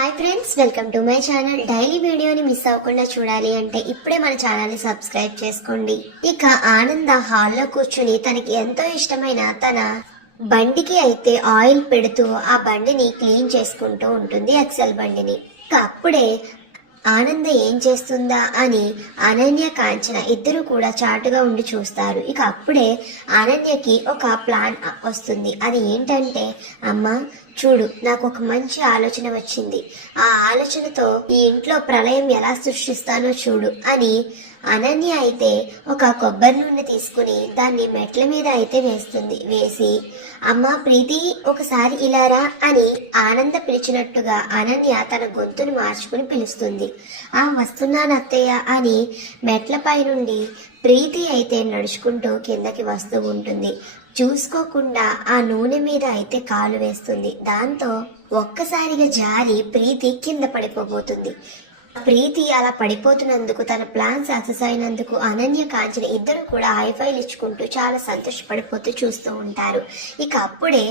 Hi friends, welcome to my channel. Daily వీడియోని miss అవ్వకుండా చూడాలి అంటే ఇప్పుడే మన ఛానల్ ని సబ్స్క్రైబ్ చేసుకోండి. ఇక ఆనంద హాల్లో కూర్చుని తనకి ఎంతో ఇష్టమైన తన బండికి అయితే ఆయిల్ పెడుతూ ఆ బండిని క్లీన్ చేసుకుంటూ ఉంటుంది, ఎక్సెల్ బండిని. ఇక అప్పుడే ఆనంద ఏం చేస్తుందా అని అనన్య, కాంచన ఇద్దరు కూడా చాటుగా ఉండి చూస్తారు. ఇక అప్పుడే అనన్యకి ఒక ప్లాన్ వస్తుంది. అది ఏంటంటే, అమ్మ చూడు, నాకు ఒక మంచి ఆలోచన వచ్చింది. ఆ ఆలోచనతో ఈ ఇంట్లో ప్రళయం ఎలా సృష్టిస్తానో చూడు అని అనన్య అయితే ఒక కొబ్బరి నూనె తీసుకుని దాన్ని మెట్ల మీద అయితే వేసి అమ్మా ప్రీతి, ఒకసారి ఇలా రా అని ఆనంద పిలిచినట్టుగా అనన్య తన గొంతును మార్చుకుని పిలుస్తుంది. ఆ వస్తున్నాను అత్తయ్య అని మెట్లపై నుండి ప్రీతి అయితే నడుచుకుంటూ కిందకి వస్తూ ఉంటుంది. చూసుకోకుండా ఆ నూనె మీద అయితే కాలు వేస్తుంది. దాంతో ఒక్కసారిగా జారి ప్రీతి కింద పడిపోబోతుంది. ప్రీతి అలా పడిపోతున్నందుకు, తన ప్లాన్ సక్సెస్ అయినందుకు అనన్య, కాంచన ఇద్దరు కూడా హైఫైలు ఇచ్చుకుంటూ చాలా సంతోషపడిపోతూ చూస్తూ ఉంటారు. ఇక అప్పుడే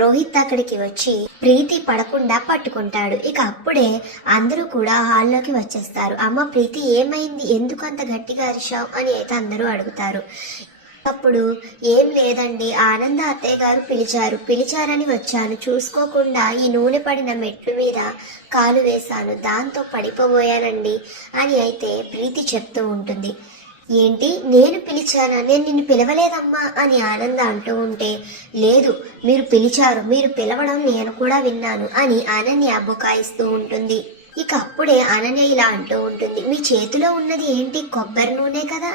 రోహిత్ అక్కడికి వచ్చి ప్రీతి పడకుండా పట్టుకుంటాడు. ఇక అప్పుడే అందరూ కూడా హాల్లోకి వచ్చేస్తారు. అమ్మ ప్రీతి, ఏమైంది, ఎందుకు అంత గట్టిగా అరిచావు అని అయితే అందరూ అడుగుతారు. అప్పుడు ఏం లేదండి, ఆనంద అత్తయ్య గారు పిలిచారని వచ్చాను. చూసుకోకుండా ఈ నూనె పడిన మెట్ల మీద కాలు వేశాను, దాంతో పడిపోబోయానండి అని అయితే ప్రీతి చెప్తూ ఉంటుంది. ఏంటి, నేను పిలిచానా? నేను నిన్ను పిలవలేదమ్మా అని ఆనంద అంటూ ఉంటే, లేదు మీరు పిలిచారు, మీరు పిలవడం నేను కూడా విన్నాను అని అనన్య బుకాయిస్తూ ఉంటుంది. ఇక అప్పుడే అనన్య ఇలా అంటూ ఉంటుంది, మీ చేతిలో ఉన్నది ఏంటి, కొబ్బరి నూనె కదా,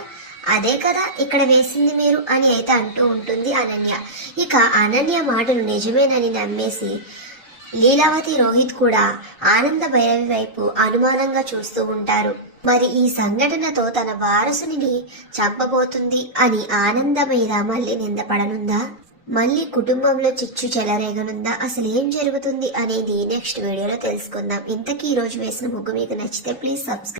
అదే కదా ఇక్కడ వేసింది మీరు అని అయితే అంటూ ఉంటుంది అనన్య. ఇక అనన్య మాటలు నిజమేనని నమ్మేసి లీలావతి, రోహిత్ కూడా ఆనంద భైరవి వైపు అనుమానంగా చూస్తూ ఉంటారు. మరి ఈ సంఘటనతో తన వారసుని చంపబోతుంది అని ఆనంద మీద మళ్ళీ నిందపడనుందా? మళ్ళీ కుటుంబంలో చిచ్చు చెలరేగనుందా? అసలు ఏం జరుగుతుంది అనేది నెక్స్ట్ వీడియోలో తెలుసుకుందాం. ఇంతకీ ఈ రోజు వేసిన ముగ్గు మీకు నచ్చితే ప్లీజ్ సబ్స్క్రైబ్.